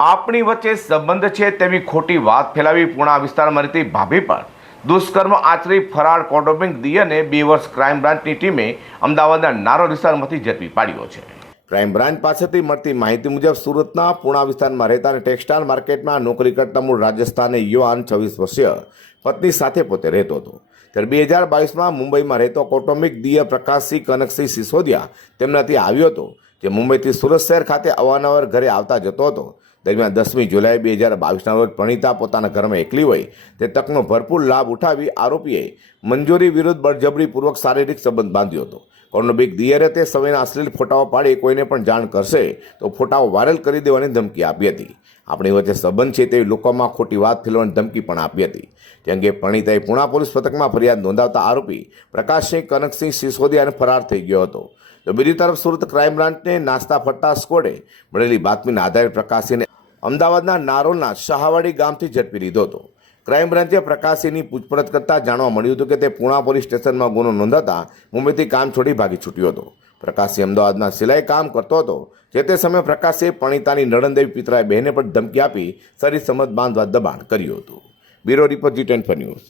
આપણી વચ્ચે સંબંધ છે તેવી ખોટી વાત ફેલાવી પૂણા વિસ્તારમાં રહેતી ભાભી પર દુષ્કર્મ આચરી ફરાર કૌટુંબિક દિયને બે વર્ષ ક્રાઇમ બ્રાન્ચની ટીમે અમદાવાદના નારોલ વિસ્તારમાંથી ઝડપી પાડ્યો છે. ક્રાઇમ બ્રાન્ચ પાસેથી મળતી માહિતી મુજબ સુરતના પૂણા વિસ્તારમાં રહેતા અને ટેક્સટાઇલ માર્કેટમાં નોકરી કરતા મૂળ રાજસ્થાને યુવાન છવ્વીસ વર્ષીય પત્ની સાથે પોતે રહેતો હતો. ત્યારે બે હજાર બાવીસમાં મુંબઈમાં રહેતો કૌટુંબિક દિય પ્રકાશસિંહ કનકસિંહ સિસોદિયા તેમનાથી આવ્યો હતો, જે મુંબઈથી સુરત શહેર ખાતે અવારનવાર ઘરે આવતા જતો હતો. દરમિયાન દસમી જુલાઈ બે હજાર બાવીસના રોજ પ્રણીતા પોતાના ઘરમાં એકલી હોય તે તકનો ભરપૂર લાભ ઉઠાવી આરોપીએ મંજૂરી વિરુદ્ધ બળજબરીપૂર્વક શારીરિક સંબંધ બાંધ્યો હતો. કૌટુંબિક દિયરે તે સમયના અશ્લીલ ફોટાઓ પાડી કોઈને પણ જાણ કરશે તો ફોટાઓ વાયરલ કરી દેવાની ધમકી આપી હતી. આપણી વચ્ચે સંબંધ છે તેવી લોકોમાં ખોટી વાત ફેલવાની ધમકી પણ આપી હતી. તે અંગે પ્રણીતાએ પુણા પોલીસ પથકમાં ફરિયાદ નોંધાવતા આરોપી પ્રકાશસિંહ કનકસિંહ સિસોદિયાને ફરાર થઈ ગયો હતો. તો બીજી તરફ સુરત ક્રાઇમ બ્રાન્ચને નાસ્તા ફટ્ટા સ્કોડે મળેલી બાતમીના આધારે પ્રકાશસિંહને અમદાવાદના નારોલના શહાવાડી ગામથી ઝડપી લીધો હતો. ક્રાઇમ બ્રાન્ચે પ્રકાશસિંહની પૂછપરછ કરતાં જાણવા મળ્યું હતું કે તે પૂણા પોલીસ સ્ટેશનમાં ગુનો નોંધાતા મુંબઈથી કામ છોડી ભાગી છૂટ્યો હતો. પ્રકાશસિંહ અમદાવાદમાં સિલાઈ કામ કરતો હતો, જે તે સમયે પ્રકાશે પણિતાની નળનદેવી પિતરાએ બહેને પણ ધમકી આપી શરીર સમજ બાંધવા દબાણ કર્યું હતું. Bureau report G ten news.